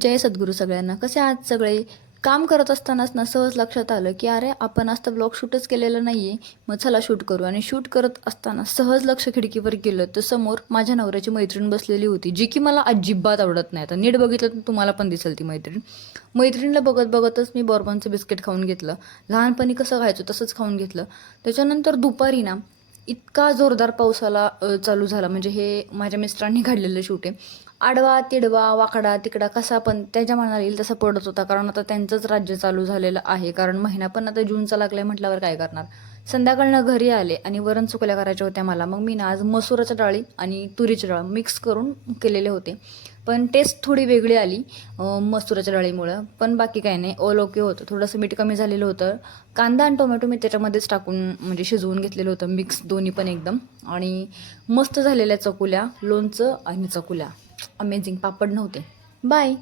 जय सद्गुरू सगळ्यांना. कसे आज सगळे? काम करत असतानाच ना सहज लक्षात आलं की अरे आपण आज तर ब्लॉग शूटच केलेलं नाही आहे मग चला शूट करू. आणि शूट करत असताना सहज लक्ष खिडकीवर गेलं तर समोर माझ्या नवऱ्याची मैत्रीण बसलेली होती जी की मला अजिबात आवडत नाही. आता नीट बघितलं तर तुम्हाला पण दिसेल ती मैत्रीण. मैत्रिणीला बघत बघतच मी बॉर्बनचं बिस्किट खाऊन घेतलं. लहानपणी कसं खायचो तसंच खाऊन घेतलं. त्याच्यानंतर दुपारी ना इतका जोरदार पावसाला चालू झाला. म्हणजे हे माझ्या मिस्टरांनी काढलेलं शूट आहे. आडवा तिडवा वाकडा तिकडा कसा पण त्याच्या मनाला येईल तसा पडत होता. कारण आता त्यांचंच राज्य चालू झालेलं आहे. कारण महिना पण आता जूनचा लागलाय म्हटल्यावर काय करणार? संध्याकाळनं घरी आले आणि वरण चुकल्या करायच्या होत्या मला. मग मी ना आज मसुराच्या डाळी आणि तुरीची डाळ मिक्स करून केलेले होते. पण टेस्ट थोडी वेगळी आली मसुराच्या डाळीमुळं. पण बाकी काही नाही ऑल ओके होतं. थोडंसं मीठ कमी झालेलं होतं. कांदा आणि टोमॅटो मी त्याच्यामध्येच टाकून म्हणजे शिजवून घेतलेलं होतं मिक्स दोन्ही पण एकदम. आणि मस्त झालेल्या चकुल्या लोणचं आणि चकुल्या. अमेझिंग पापड नव्हते. बाय